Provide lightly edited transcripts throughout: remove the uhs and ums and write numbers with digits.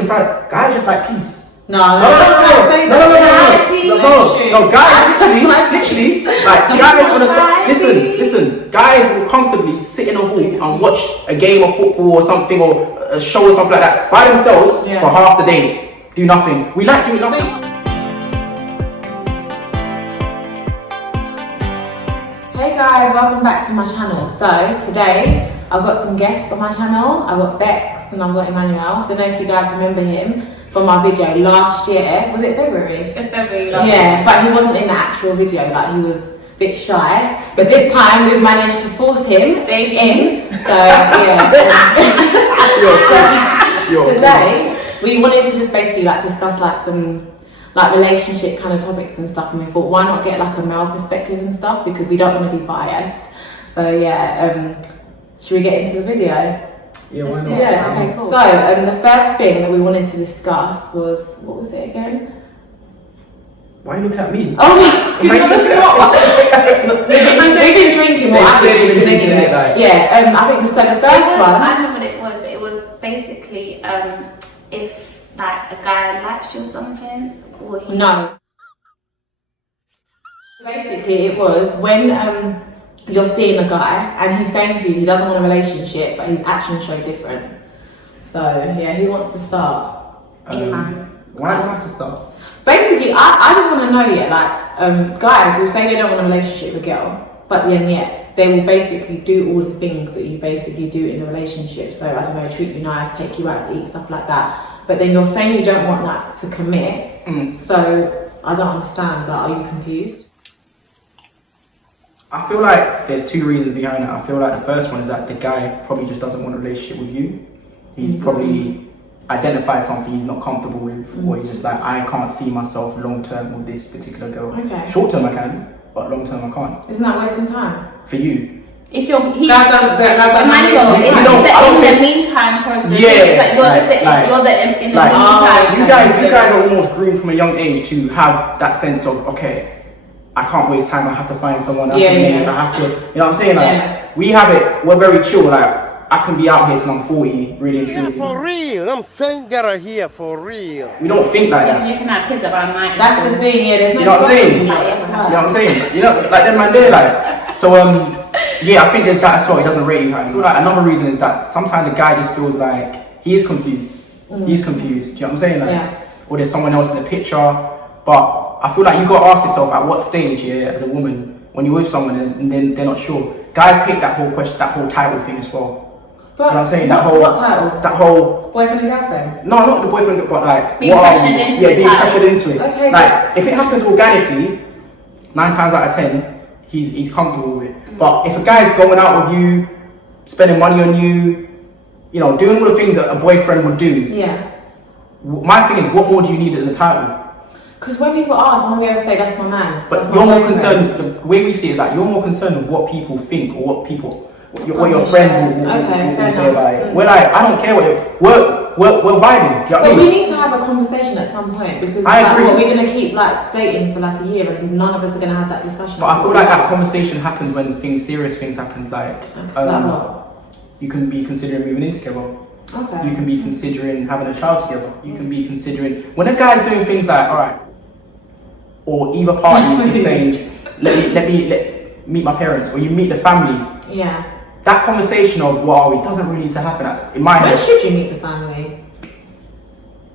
surprised. Guys just like peace. No, guys, literally, like guys wanna listen. Guys will comfortably sit in a hall and watch a game of football or something, or a show or something like that by themselves for half the day, do nothing. We like doing nothing. Hey guys, welcome back to my channel. So today I've got some guests on my channel. I've got Bex and I've got Emanuel. Don't know if you guys remember him from my video last year. Was it February? It's February last year. Yeah, but he wasn't in the actual video, like he was a bit shy. But this time we've managed to force him in. So yeah. Today we wanted to just basically like discuss like some like relationship kind of topics and stuff, and we thought why not get like a male perspective and stuff, because we don't want to be biased. So yeah, should we get into the video? Yeah, why not? Yeah, okay, cool. So the first thing that we wanted to discuss was, what was it again? Why you look at me? Oh, we've been drinking more. I've been drinking it. Yeah, I think so. The first one. I know what it was. It was basically if like a guy likes you or something, or he. No. Basically, it was when you're seeing a guy and he's saying to you he doesn't want a relationship, but his actions show different. So yeah, who wants to start? Why do I have to start? Basically, I just want to know, like guys will say they don't want a relationship with a girl, but then yet they will basically do all the things that you basically do in a relationship. So I don't know, treat you nice, take you out to eat, stuff like that. But then you're saying you don't want that to commit. So I don't understand. Like, are you confused? I feel like there's two reasons behind it. I feel like the first one is that the guy probably just doesn't want a relationship with you. He's probably identified something he's not comfortable with, or he's just like, I can't see myself long term with this particular girl. Okay. Short term I can, but long term I can't. Isn't that wasting time? For you. It's your in the meantime process. Yeah, you're the meantime. You guys are almost groomed from a young age to have that sense of, okay, I can't waste time, I have to find someone else. I have to, you know what I'm saying? Like, we have it, we're very chill. Like, I can be out here till I'm 40, really and truly. For real, I'm saying that are here for real. We don't think like that. You can have kids around 9. That's the thing, there's no. You know what I'm saying? You know what I'm saying? You know, like them man there, like. So yeah, I think there's that as well. He doesn't rate you. I feel like another reason is that sometimes the guy just feels like he is confused. He's confused. Do you know what I'm saying? Like, or there's someone else in the picture. But I feel like you got to ask yourself at what stage, as a woman, when you're with someone and then they're not sure. Guys hate that whole question, that whole title thing as well. But you know what I'm saying? What title? That whole boyfriend and girlfriend. No, not the boyfriend, but like being pressured into it. Being pressured into it. Okay. Like if it happens organically, 9 times out of 10, he's comfortable with it. But if a guy's going out with you, spending money on you, you know, doing all the things that a boyfriend would do. Yeah. My thing is, what more do you need as a title? Because when people ask, I'm going to say that's my man. But you're more concerned. The way we see it is like you're more concerned with what people think or what your friends will say about it. We're like, I don't care what we're vibing. But we need to have a conversation at some point, because we're going to keep like dating for like a year and none of us are going to have that discussion. But I feel like that conversation happens when serious things happens. Like you can be considering moving in together. Okay. You can be considering having a child together. You can be considering when a guy's doing things like, all right, or either party is saying, let me meet my parents, or you meet the family. Yeah. That conversation of what are we doesn't really need to happen in my head. When should you meet the family?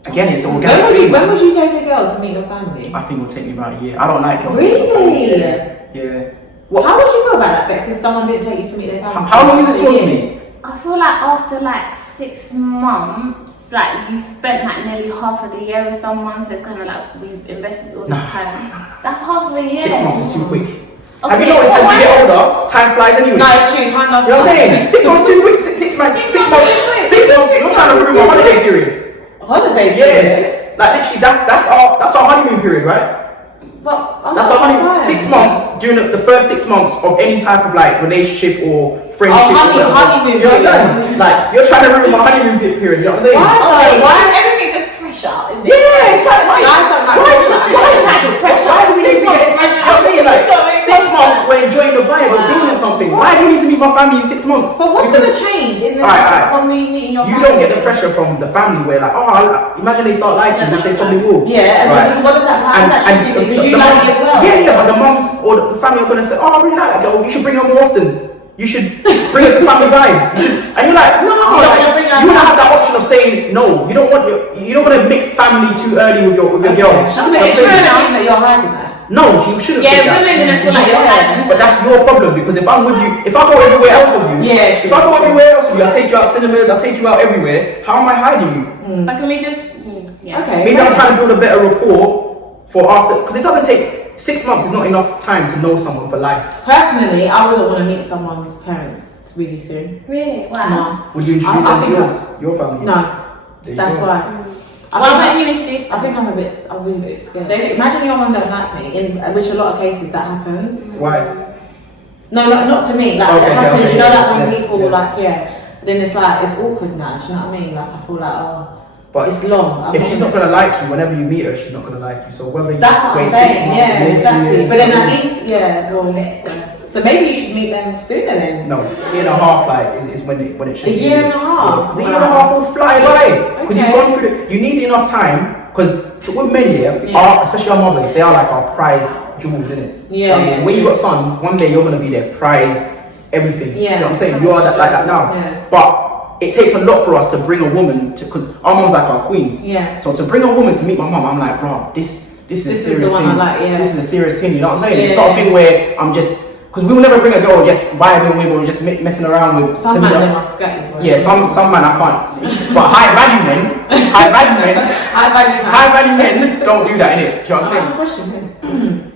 Again, it's organic. When would you take a girl to meet your family? I think it'll take me about a year. I don't like girls. Really? Yeah. How would you feel about that, Bex, if someone didn't take you to meet their family? How long is it supposed to be? I feel like after like 6 months, like you spent like nearly half of the year with someone, so it's kind of like we've invested all this time. That's half of a year. 6 months is too quick. Okay, have you noticed as we get older, time flies anyway? No, it's true. Time does. You know what I'm saying? 6 months too quick. 6 months. 6 months. You're trying to ruin my holiday period. Holiday period. Like literally, that's our honeymoon period, right? Well, that's our honeymoon. 6 months during the first 6 months of any type of like relationship or friendship. Honeymoon period. You know what I'm saying? Like you're trying to ruin my honeymoon period. You know what I'm saying? Why is everything just pressure? Yeah, it's like why do we need to get pressure? You know what I mean? Like 6 months we're enjoying the vibe, we're building something. Why do you need to meet my family in 6 months? But what's going to change in the Alright. when we meet in your You family. don't get the pressure from the family where like, oh, imagine they start liking, which they probably will. Yeah, and Right. then what does that, how does that shift you? Because you the like mums- it as well. Yeah, but the mums or the family are gonna say, oh, I really like that girl. You should bring her more often. You should bring her to family vibe. And you're like, no. You wanna have that option of saying no. You don't want to mix family too early with your girl. It's true that you're hiding that. No, you shouldn't. Yeah, do that. women gonna feel like you're hiding. But that's your problem because if I'm with you, if I go everywhere else with you, Yeah, if I go everywhere else with you, I take you out cinemas, I take you out everywhere. How am I hiding you? But can we just? Yeah. Okay. Maybe I'm trying to build a better rapport for after, because it doesn't take 6 months. Is not enough time to know someone for life. Personally, I wouldn't want to meet someone's parents really soon. Really? Wow. No. Would you introduce them to your family? No. There you That's go. why. Why don't you introduce them? I think I'm really a bit scared. So imagine your mum don't like me, in which a lot of cases that happens. Why? No, not to me. Like Okay, it happens, okay, you know, like when yeah, people yeah. then it's like it's awkward now. Do you know what I mean? Like I feel like But it's long. if she's not gonna like you, whenever you meet her, she's not gonna like you. So whether you That's what I'm wait 6 saying. months, Yeah, maybe 2 exactly. years, But then at maybe- least, well, so maybe you should meet them sooner then. No, year and a half like is when it should A be. year and a half? Because a year and a half will fly by. Because you've Okay. gone through you need enough time. Because with men, especially our mothers, they are like our prized jewels, innit? Yeah, yeah, when you true. got sons, one day you're gonna be their prized everything. Yeah. You know what I'm saying? You are like that now. Yeah. But it takes a lot for us to bring a woman to, because our mom's like our queens. Yeah. So to bring a woman to meet my mom, I'm like, bro, this is a This is serious the one thing. I like, yeah. This is a serious thing. You know what I'm saying? Yeah, It's not a yeah. thing where I'm just. Because we will never bring a girl just vibing with or just messing around with. Some to man me, them are scatty. yeah, some man I can't. But high value men don't do that, innit? Do you know what I'm I saying? have a question then.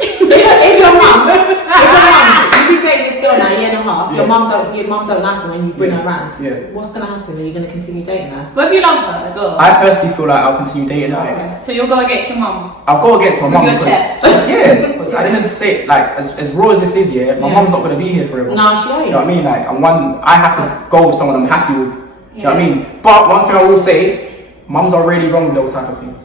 If your mum, you be dating this girl now a year and a half, your mum don't like her when you bring her around. Yeah. What's gonna happen? Are you gonna continue dating her? But if you love her as well. I personally feel like I'll continue dating her. Okay. So you'll go against your mum. I'll go against my mum. Your because- chest. Yeah, because I didn't say like as raw as this is. Yeah, my Yeah. mum's not gonna be here forever. No, she Do ain't. you know what I mean? Like I have to go with someone I'm happy with. Do you know what I mean? But one thing I will say, mums are really wrong with those type of things.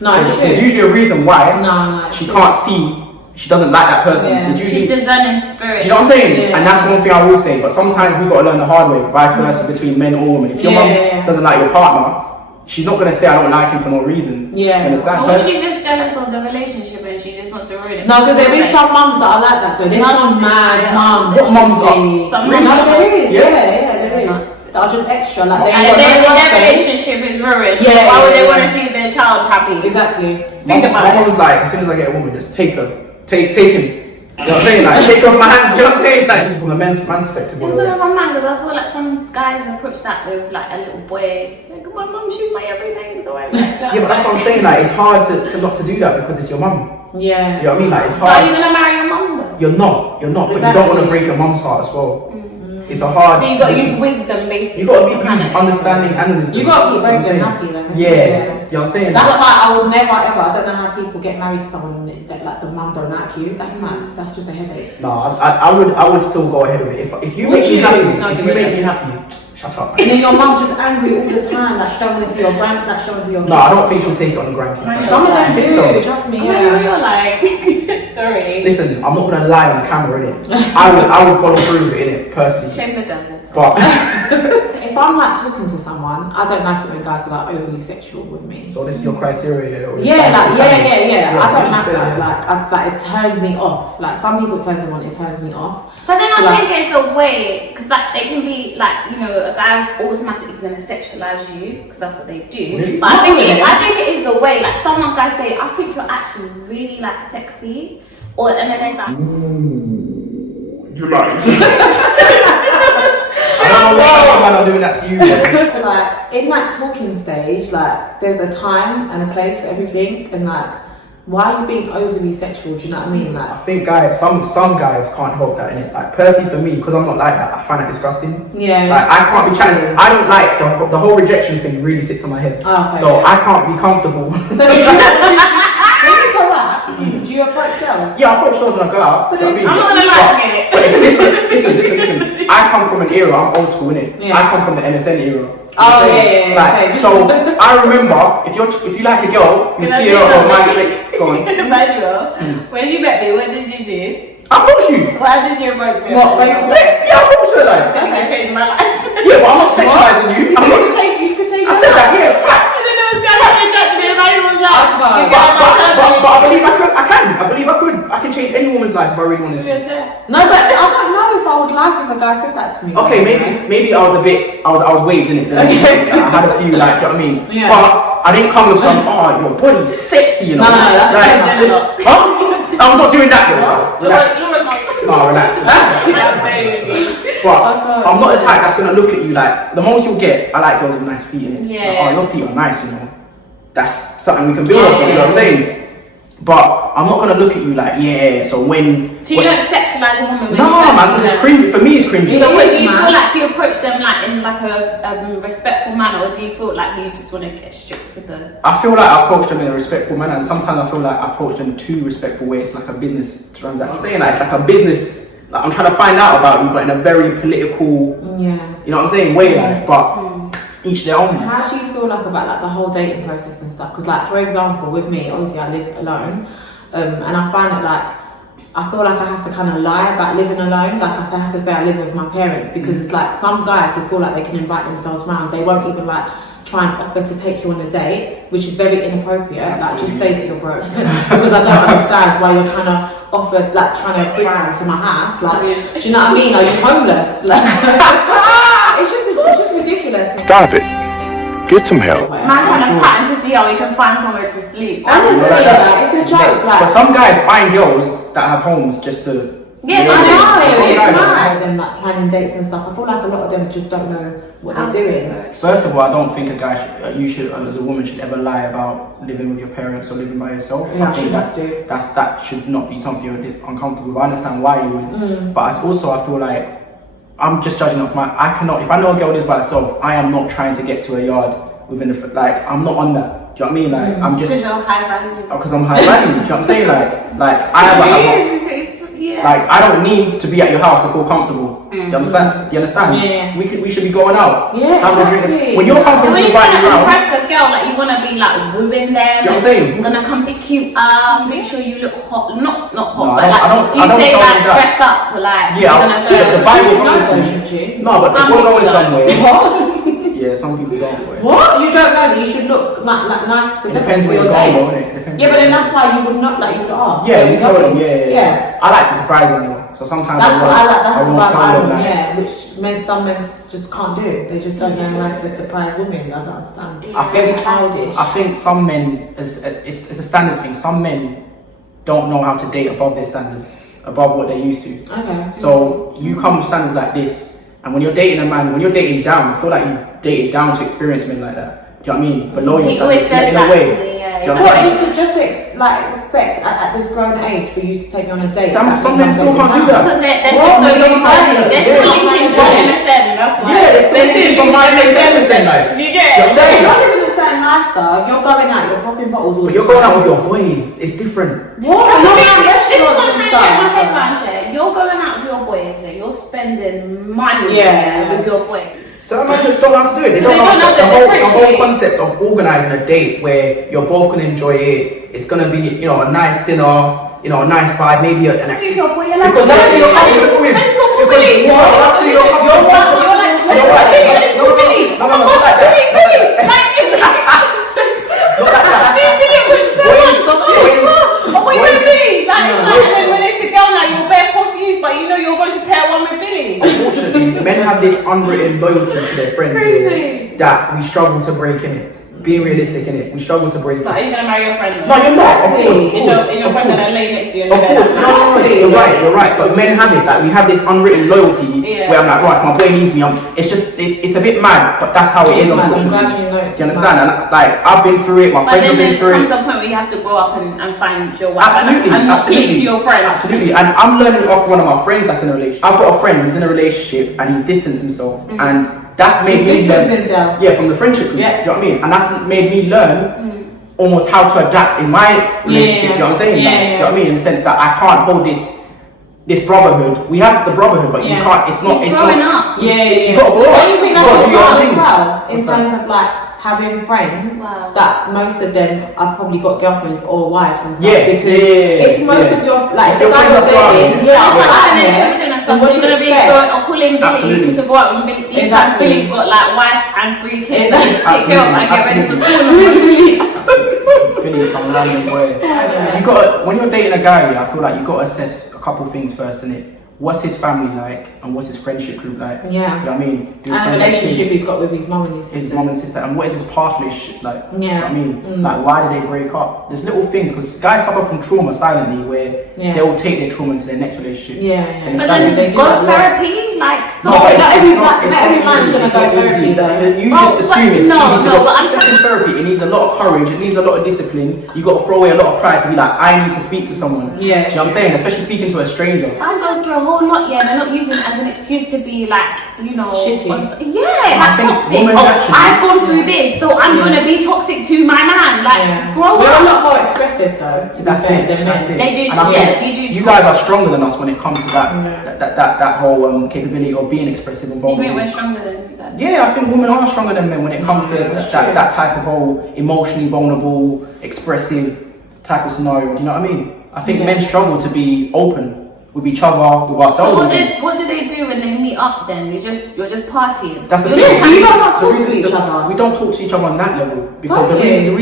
No, it's There's true. usually a reason why No, she can't see. She doesn't like that person. Yeah. There's usually, She's discerning spirit. do you know what I'm saying? Yeah. And that's one thing I will say. But sometimes we gotta learn the hard way, vice versa between men or women. If your mum doesn't like your partner, she's not gonna say I don't like him for no reason. Yeah. You understand? Or if she's just jealous of the relationship and she just wants to ruin it. No, because there is some mums that are like that though. There's some mad mums. What mums are? Some No, mums there is. Yeah. Yeah, there is. That are just extra. Like they And ain't got then no their husband. relationship is ruined. Yeah, Why would yeah, they want yeah. to see their child happy? Exactly. Think about my it. mum was like, as soon as I get a woman, just take her. Take him. You know what I'm saying? Like, take her off my hands. You know what I'm saying? Like, from a man's perspective. I'm talking about man because I feel like some guys approach that with like a little boy. Like, my mum, she's my everything, so I like her. Yeah, but that's what I'm saying. Like, it's hard to not to do that because it's your mum. Yeah. You know what I mean? Like, it's But are you hard. gonna marry your mum though? You're not. But you don't want Exactly. to break your mum's heart as well. It's a hard. So you got to use wisdom basically. You got to kind use of- understanding and wisdom. You got to keep You know what I'm both them saying? happy though. Yeah. You know what I'm saying? That's why I would never ever. I don't know how people get married to someone that like the mum don't like you. That's mad. That's just a headache. No, I would still go ahead with it. If you Would make me you? happy, No, if you you make wouldn't. me happy, shut up. And then your mum's just angry all the time. Like she don't want to see your grand. Like she don't want to see your. No, I don't think she'll take it on the grandkids. Some of them I think do. so. Trust me. Oh, Yeah. you're like, sorry. Listen, I'm not gonna lie on the camera, innit? I would follow through with it, innit? Personally. Shame the devil. But If I'm like talking to someone, I don't like it when guys are like overly sexual with me. so this is your criteria, or Yeah, like yeah. I don't which is like fair. that. Like it turns me off. Like some people it turns them on, it turns me off. But then So, I like- think it's a way, because like it can be like, you know, a guy's automatically going to sexualize you, because that's what they do. Really? But I think it is the way, like some guys say, I think you're actually really like sexy, or and then there's like, You like? I don't know why I'm doing that to you, bro. Like in that talking stage, like there's a time and a place for everything, and like why are you being overly sexual? Do you know what I mean? I Like think guys, some guys can't help that, innit? Like personally for me, because I'm not like that, I find it disgusting. yeah, Like I can't be disgusting. chatting. I don't like the whole rejection thing. Really sits on my head. Oh, okay. So I can't be comfortable. So did you, when you go out, do you approach girls? Yeah, I approach girls when I go out. But do you know what I mean? I'm not gonna lie, But listen. I come from an era. I'm old school, innit? Yeah. I come from the MSN era. Oh, yeah, Like, same. so I remember if you like a girl, you Can I see say her on my something? stick. Go on. Emmanuel, when you met me, what did you do? I approached you. Why did you approach me? What, basically? Yeah, I approached her like. Okay, changed my life. Yeah, but I'm not sexualizing you. I'm not. You could change I said that. Yeah, facts. But I believe I could. I believe I could. I can change any woman's life if I really wanted to. No, but I don't know if I would like if a guy said that to me. Okay, maybe I was a bit. I was waved in it. Okay. I had a few like, you know what I mean. Yeah. But I didn't come with some. Oh, your body's sexy, you know. No, that's like, huh? I'm not doing that. Though. Relax. No, relax. But I'm not the type that's gonna look at you like. The most you'll get, I like girls with nice feet in it. Yeah. Like, oh, your feet are nice, you know. That's something we can build on. You know what I'm saying? But I'm not gonna look at you like, yeah. So when So you don't sexualize a woman? no, man, it's cringy. For me, it's cringy. So what, do you feel like you approach them like in like a respectful manner, or do you feel like you just want to get straight to the? I feel like I approach them in a respectful manner, and sometimes I feel like I approach them in too respectful way. It's like a business transaction. I'm saying like it's like a business. Like I'm trying to find out about you, but in a very political, you know what I'm saying, way. Like, but each their own. How do you feel like about like the whole dating process and stuff? Because like for example, with me, obviously I live alone, and I find it like I feel like I have to kind of lie about living alone. Like I have to say I live with my parents because it's like some guys who feel like they can invite themselves around. They won't even like try and offer to take you on a date, which is very inappropriate. Like just say that you're broke because I don't understand why you're trying to offer like trying to bring her to my house. Like, do you know what I mean? Are you homeless? Like, it's just ridiculous. Stop it. Get some help. Man trying to pattern to see how we can find somewhere to sleep. Honestly, like, it's a joke. Like, But some guys find girls that have homes just to. Yeah, I I know, it's guys- mad. Them like planning dates and stuff. I feel like a lot of them just don't know what they're doing. First of all, I don't think a guy as a woman should ever lie about living with your parents or living by yourself. Yeah, I think that should not be something you're uncomfortable with. I understand why you would, but I feel like I'm just judging off I cannot. If I know a girl lives by herself, I am not trying to get to a yard within like I'm not on that. Do you know what I mean? Like I'm just because you're high value. because I'm high value. Do you know what I'm saying? Like I have a like I don't need to be at your house to feel comfortable. Do you understand? You understand? Yeah. We should be going out. Yeah, having a drink. exactly. When you're comfortable When to you invite try you to around. impress a girl, like you want to be like wooing them. You know what I'm saying? I'm gonna come pick you up, make sure you look hot. Not hot, No, but like I don't you tell say you like that. dress up, like Yeah, you're gonna see, the Bible No, goes so to- should you? No, but Some if we're going people somewhere. What? Yeah, some people don't. Boy. What? You don't know that you should look like nice It presentable depends for where your you're going, date? though, innit? Depends Yeah, but where then you're that's why you would not like you would ask. Yeah, Where we you told going? them. Yeah. I like to surprise them though. So sometimes That's what I like. That's I the won't vibe tell I them, want. like, Yeah, which some men just can't do. They just don't know how to surprise women. I don't understand. I Very think childish. I think some men, it's a standards thing. Some men don't know how to date above their standards, above what they're used to. Okay. So you come with standards like this, and when you're dating a man, when you're dating down, I feel like you've dated down to experience men like that. Do you know what I mean? Below your He always standards, says in a that. way. To me, yeah. Do you know what I'm saying? Just to expect at this grown age for you to take me on a date. Some men means still I'm can't do taking that. Because they're What? just so You're excited. right. They're Yeah. still listening to MSN. That's why. Yeah, they're still thinking from my MSN, like. You Do you know get what I'm it? So if saying? you're living a certain lifestyle, if you're going out, you're popping bottles all But the you're going time. out with your boys. It's different. What? This You're is going what I'm restaurants and trying to get my head stuff. around, yeah. You're going out with your boys, yeah. You're spending money Yeah. with your boys. Some men just don't know how to do it. They So don't they know don't the know the whole differentiate. concept of organising a date where you're both gonna enjoy it. It's gonna be, you know, a nice dinner, you know, a nice vibe, maybe an With activity. your boy, you're like, Because that's who you're comfortable with. mental Because Billy. that's who you're comfortable with. You're like, You know what? mental Billy. No, not like that. Like this. Not like that. But what you do? Like, it's like, and then when it's a girl now, you're bare confused, but you know you're going to pair one with Billy. Unfortunately, men have this unwritten loyalty to their friends Crazy. that we struggle to break in it. Being realistic in it, we struggle to break But are it. you going to marry your friend? No, you're not. Of course. Is your friend going to lay next to you? Of course, no, you're right. But men have it. Like we have this unwritten loyalty Yeah. where I'm like, right, if my boy needs me. It's a bit mad, but that's how it is. It's mad. I'm Unfortunately, glad you know it's do you understand? mad. And like I've been through it. My But friends have then been there through comes it. a point where you have to grow up and find your wife. Absolutely, and not cling absolutely. to your friend. Absolutely, and I'm learning off one of my friends that's in a relationship. I've got a friend who's in a relationship and he's distanced himself, and that's made me He's learn. distanced himself. Yeah, from the friendship group. Yeah. Do you know what I mean? And that's made me learn almost how to adapt in my relationship. Do you know what I'm saying? Yeah, Like, yeah. do you know what I mean? In the sense that I can't hold this brotherhood. We have the brotherhood, but you Yeah. can't. It's not. He's it's growing not. up. Yeah. You gotta grow up. Don't you think You that's gotta what do your own as things. well? In What's that? terms of like having friends Wow. that most of them have probably got girlfriends or wives and stuff. Yeah, because yeah, if most yeah. of your like If if your guys friends are are dating, starving, yeah, Like, like, and then yeah. children and So stuff, what you're do you gonna be expect? pulling Billy Absolutely. to go out and Billy. These Exactly. Billy's got like wife and 3 kids. Exactly. To take care of and get ready for school. Billy's some random boy. Yeah. You got when you're dating a guy, I feel like you got to assess a couple things first, innit? What's his family like, and what's his friendship group like? Yeah. You know what I mean? Do And the friends have relationship kids? he's got with his mum and his sisters. His mom and sister, and what is his past relationship like? Yeah. You know what I mean? Mm. Like, why did they break up? There's little things, because guys suffer from trauma silently, where Yeah. they will take their trauma into their next relationship. Yeah, And But it's then They do go that a lot. therapy, like No, so. but it's not every not- man- it's not every not man's easy, gonna it's go not therapy, easy. though. You Oh, just but assume it's no, easy to no, go. but I'm Just in therapy, it needs a lot of courage, it needs a lot of discipline. You got to throw away a lot of pride to be like, I need to speak to someone. Yeah, Do you know what I'm saying? Especially speaking to a stranger. I'm going through a whole lot, yeah. They're not using it as an excuse to be like, you know, Shitty. Yeah, like think toxic. women Oh, actually- I've gone through this, so I'm Yeah. gonna be toxic to my man. Like, Yeah. grow We're a up. lot more expressive though. To That's be fair, it. than That's men. it. They do And I talk, think yeah, we do you talk. guys are stronger than us when it comes to that Yeah. that whole capability of being expressive and You think vulnerable. we're stronger than you guys? Yeah, I think women are stronger than men when it comes to that's that, true. that type of whole emotionally vulnerable, expressive type of scenario. Do you know what I mean? I think Yeah. men struggle to be open with each other, with So ourselves. what do they do when they meet up then? You're just partying. That's the Yeah, thing. do you not talk The to reason- each other? We don't talk to each other on that level because Don't you? the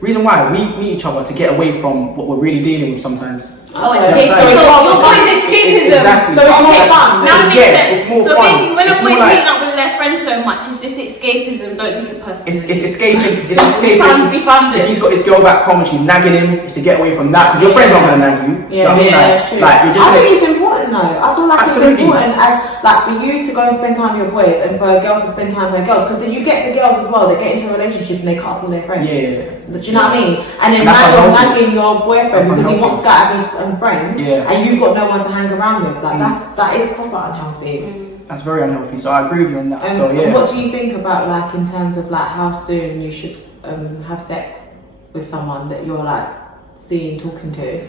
reason why we meet each other to get away from what we're really dealing with sometimes. Oh, Yeah, escape. so So it's more your fun. boys escapism. Exactly. So it's more Okay, fun. now it makes Yeah, sense. it's more So fun. basically, when a It's boy's more like- meeting up with their friends so much, it's just escapism. Don't take it personally. It's escaping. It's So escaping. we found If it. he's got his girl back home and she's nagging him, it's to get away from that. 'Cause your friend's not gonna nag you. You know Yeah, what I mean? yeah, that's true. Like you're just I think gonna. it's important though. I feel like Absolutely. it's important as like for you to go and spend time with your boys and for a girl to spend time with her girls because then you get the girls as well that get into a relationship and they cut off all their friends. Yeah. Do you know what I mean? And then And that's now you're unhealthy. nagging your boyfriend That's because he unhealthy. wants to go out with his friends Yeah. and you've got no one to hang around with. Like that is proper unhealthy. That's very unhealthy. So I agree with you on that. And So yeah. what do you think about like in terms of like how soon you should have sex with someone that you're like seeing, talking to? I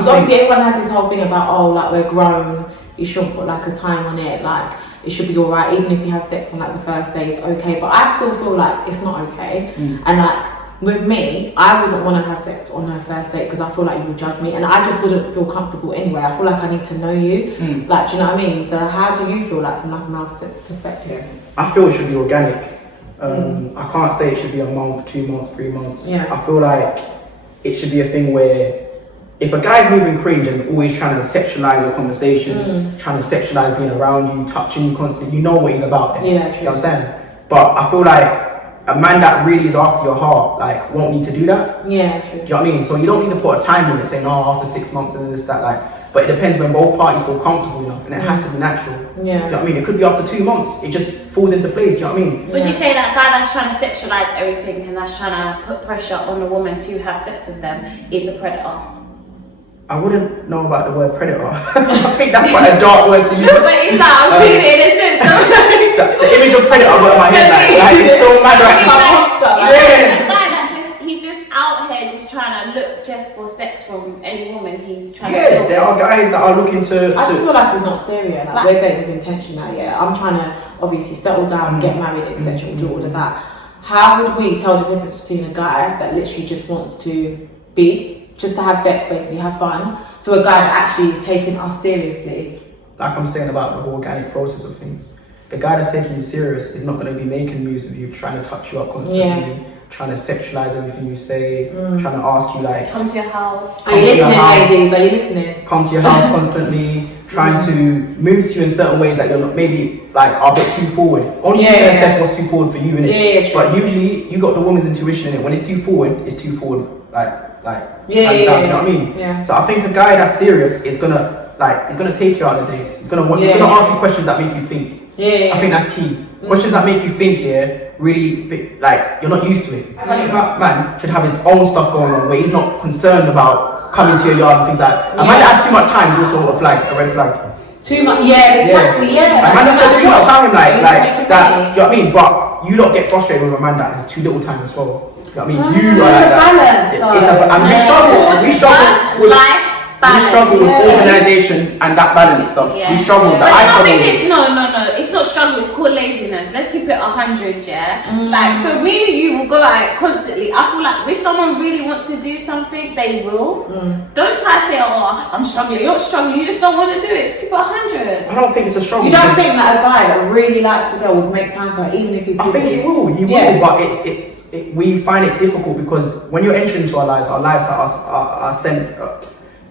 Because think- obviously everyone had this whole thing about like we're grown, you shouldn't put like a time on it, like it should be alright even if you have sex on like the first day, it's okay. But I still feel like it's not okay. And like with me, I wouldn't want to have sex on her first date because I feel like you would judge me and I just wouldn't feel comfortable anyway. I feel like I need to know you. Like, do you know what I mean? So how do you feel like from like a male perspective? I feel it should be organic. I can't say it should be a month, 2 months, 3 months. Yeah. I feel like it should be a thing where if a guy's moving cringe and always trying to sexualize your conversations, trying to sexualize being around you, touching you constantly, you know what he's about. Then. Yeah, You know true. what I'm saying? But I feel like a man that really is after your heart, like, won't need to do that. Yeah, Do true. you know what I mean? So you don't need to put a time limit saying, oh, after 6 months and this, that, like. But it depends when both parties feel comfortable enough, and it has to be natural. Yeah. Do you know what I mean? It could be after 2 months. It just falls into place. Do you know what I mean? Would you say that guy that's trying to sexualize everything and that's trying to put pressure on the woman to have sex with them is a predator? I wouldn't know about the word predator. I think that's quite a dark word to use. No, but it's like, I'm seeing it in a sense. the image of predator I've got in my head, like it's so mad right He's now. like, monster, he's like- like a guy that he's just out here just trying to look just for sex from any woman he's trying to Yeah, kill. there are guys that are looking to. I just feel like it's not serious. Like, Like- we're dating with intention now, yeah. I'm trying to obviously settle down, get married, etc. Do all of that. How would we tell the difference between a guy that literally just wants to just to have sex, basically have fun, to a guy that actually is taking us seriously? Like I'm saying about the whole organic process of things. The guy that's taking you serious is not going to be making moves with you, trying to touch you up constantly, Yeah. trying to sexualize everything you say, trying to ask you like, Come to your house. Are you Come to your listening, house. ladies? Are you listening? come to your house constantly, trying to move to you in certain ways that you're not maybe like are a bit too forward. Only you Yeah, can yeah. assess what's too forward for you, innit? Yeah, true. But usually you got the woman's intuition in it. When it's too forward, it's too forward. Like Yeah, hands yeah, down, yeah. you know what I mean? Yeah. So I think a guy that's serious is gonna take you out of the dates. He's gonna Yeah, ask you questions that make you think. Yeah. I think that's key. Questions that make you think, really think, like you're not used to it. I think that man should have his own stuff going on where he's not concerned about coming to your yard and things like that. A man that has too much time is also a red flag. Too much. Yeah, exactly. Yeah. A man that's got too much time, like You make it that. funny. You know what I mean? But you don't get frustrated with a man that has too little time as well. You know what I mean? You are like It's a that. balance, And we struggle. We struggle with life we balance. struggle with Yeah. organisation and that balance stuff. Yeah. We struggle with But that. I it's not struggle with it. thinking, no. It's not struggle. It's called laziness. Let's keep it 100, yeah. Like, so me and you will go out constantly. I feel like if someone really wants to do something, they will. Don't try to say, oh, I'm struggling. You're not struggling. You just don't want to do it. Just keep it 100. I don't think it's a struggle. You don't think that a guy that really likes a girl would make time for her, even if he's busy? I think he will. He will, but we find it difficult because when you're entering into our lives are sent.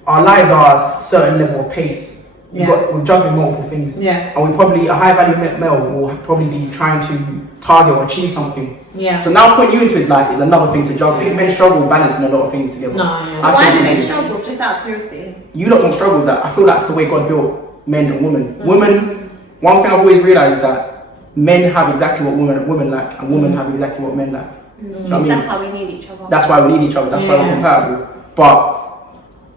Our lives are a certain level of pace. We're juggling multiple things. Yeah. And a high value male will probably be trying to target or achieve something. Yeah. So now putting you into his life is another thing to juggle. I think men struggle balancing a lot of things together. Why do men struggle? Just out of curiosity. You lot don't struggle with that. I feel that's the way God built men and women. Women, one thing I've always realised is that men have exactly what women like, and women have exactly what men like. You know what I mean? That's why we need each other. That's why we need each other. That's why we're compatible. But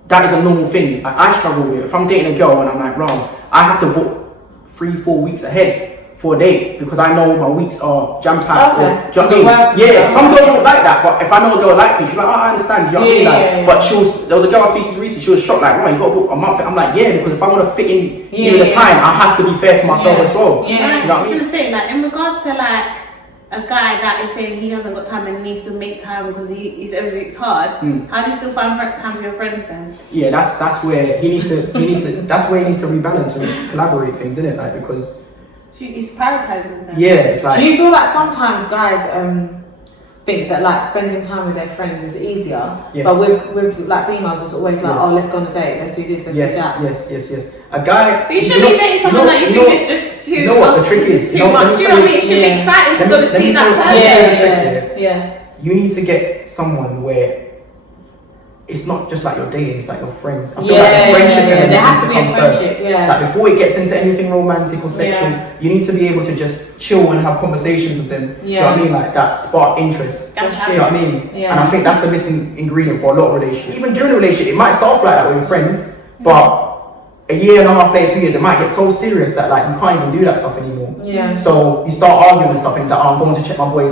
that is a normal thing. Like, I struggle with it. If I'm dating a girl and I'm like, wrong, I have to book 3-4 weeks ahead for a date because I know my weeks are jam-packed. Okay. Do you know what I mean? Yeah, some girls don't like that, but if I know a girl likes it, she's like, oh, I understand. Do you know what I mean? But there was a girl I was speaking to recently, she was shocked, like, oh, you got to book a month. I'm like, yeah, because if I want to fit in the time, I have to be fair to myself as well. Do you know what I was going to say, like, in regards to, like, a guy that is saying he hasn't got time and needs to make time because he's everything's hard. How do you still find time for your friends then? Yeah, that's where he needs to that's where he needs to rebalance and collaborate things, isn't it? Like, because he's prioritizing them. Yeah, it's like. Do you feel like sometimes guys think that like spending time with their friends is easier? Yes. But with like females, it's always like, oh, let's go on a date, let's do this, let's do that. Yes. A guy. But you shouldn't be dating someone that you think is just too. You know what the trick is? Too much. You know what I mean? It should be exciting to go to see that person. Yeah. You need to get someone where it's not just like you're dating, it's like your friends. I feel like the friendship there has to be a friendship. First. Like before it gets into anything romantic or sexual, you need to be able to just chill and have conversations with them. Do you know what I mean? Like that spark interest. That's you know what I mean? Yeah. And I think that's the missing ingredient for a lot of relationships. Even during a relationship, it might start off like that with your friends, but a year and a half later, 2 years, it might get so serious that like you can't even do that stuff anymore. Yeah. So you start arguing and stuff, and it's like, oh, I'm going to check my boys.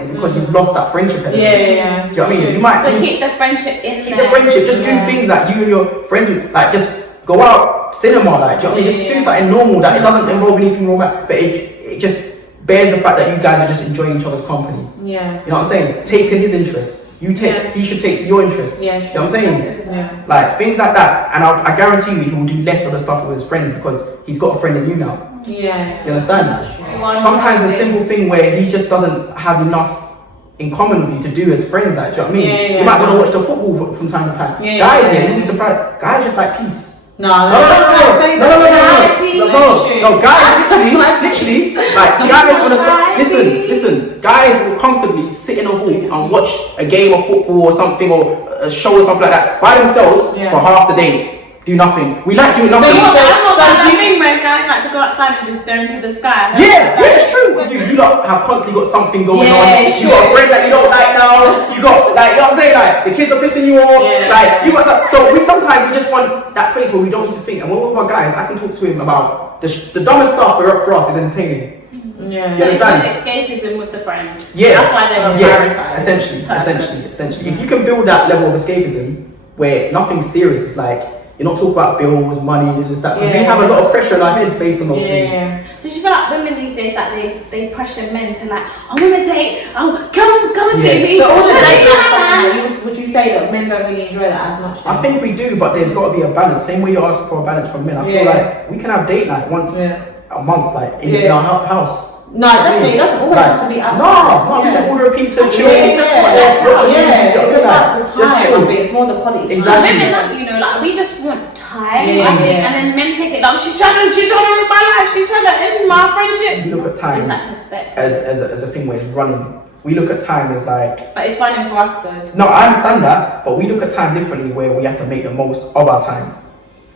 It's because you've lost that friendship. Yeah. Do you know what I mean? You might so keep the friendship in Keep the friendship. Just do things that you and your friends would like. Just go out cinema, like. Do you know what I mean? Just do something normal that it doesn't involve anything romantic, but it just bears the fact that you guys are just enjoying each other's company. Yeah. You know what I'm saying? Take to his interests. He should take to your interests. Yeah. You know what I'm saying? Yeah. Like things like that, and I guarantee you he will do less of the stuff with his friends because he's got a friend in you now. Yeah. You understand? Sometimes a simple thing where he just doesn't have enough in common with you to do as friends. Like, do you know what I mean? Yeah. You might want to watch the football from time to time. Guys, you'll be surprised. Guys just like peace. No, guys, literally, like guys want to listen. Guys will comfortably sit in a hall and watch a game of football or something, or a show or something like that by themselves for half the day. Do nothing. We like doing nothing. So do you think when guys like to go outside and just stare into the sky? Yeah, it's true. You lot have constantly got something going on. You got a friend that you don't like now. You got like, you know what I'm saying? Like the kids are pissing you off. Like you got so we sometimes we just want that space where we don't need to think. And when we're with our guys, I can talk to him about the dumbest stuff for us is entertaining. Yeah. So it's like escapism with the friend. Yeah. That's why they were prioritized. Essentially. If you can build that level of escapism where nothing's serious, it's like you're not talking about bills, money, and this, that. We have a lot of pressure on our heads based on those things. Yeah. So you feel like women these days that they pressure men to like, I want to date, come and see me. So all the dating, would you say that men don't really enjoy that as much? I think we do, but there's got to be a balance. Same way you're asking for a balance from men. I feel like we can have date night once a month, like in our house. No, definitely. It doesn't always have to be outside. No, we can order a pizza, chill. It's about the time. It's more the quality. Exactly. Women, that's, you know, like we just want time, I think, and then men take it like she's trying to ruin my life. She's trying to end my friendship. We look at time as a thing where it's running. We look at time as like. But it's running for us though. No, I understand that, but we look at time differently, where we have to make the most of our time.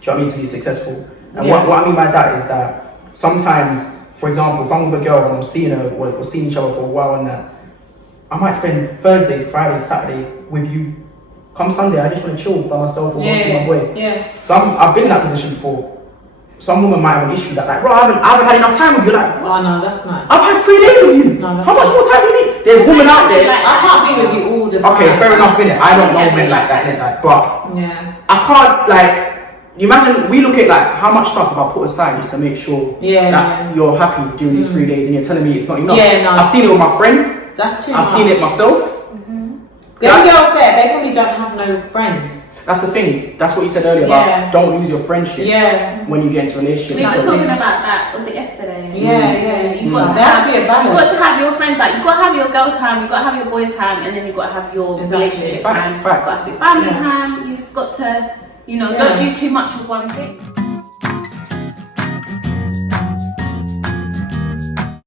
Do you know what I mean, to be successful? And what I mean by that is that sometimes. For example, if I'm with a girl and I'm seeing her, we're seeing each other for a while, and that I might spend Thursday, Friday, Saturday with you. Come Sunday, I just want to chill by myself or go see my boy. Yeah. I've been in that position before. Some women might have an issue that like, bro, I haven't had enough time with you. Like, oh no, that's not. I've had 3 days with you. No, how much more time do you need? There's women out there. Like, I can't be with you all the time. Okay, fair enough, innit? I don't know men like that, innit? Like, but I can't like. You imagine, we look at like how much stuff have I put aside just to make sure that you're happy during these 3 days, and you're telling me it's not enough. Yeah, no. I've seen it with my friend. That's too I've much. seen it myself. The other girls there, they probably don't have no friends. That's the thing. That's what you said earlier about don't lose your friendship when you get into a relationship. We were talking about that. Was it yesterday? Yeah. You got to be a balance. You got to have your friends. Like you got to have your girl time. You got to have your boy time, and then you got to have your relationship time. Facts. You got to have your family time. You just got to, don't do too much of one thing.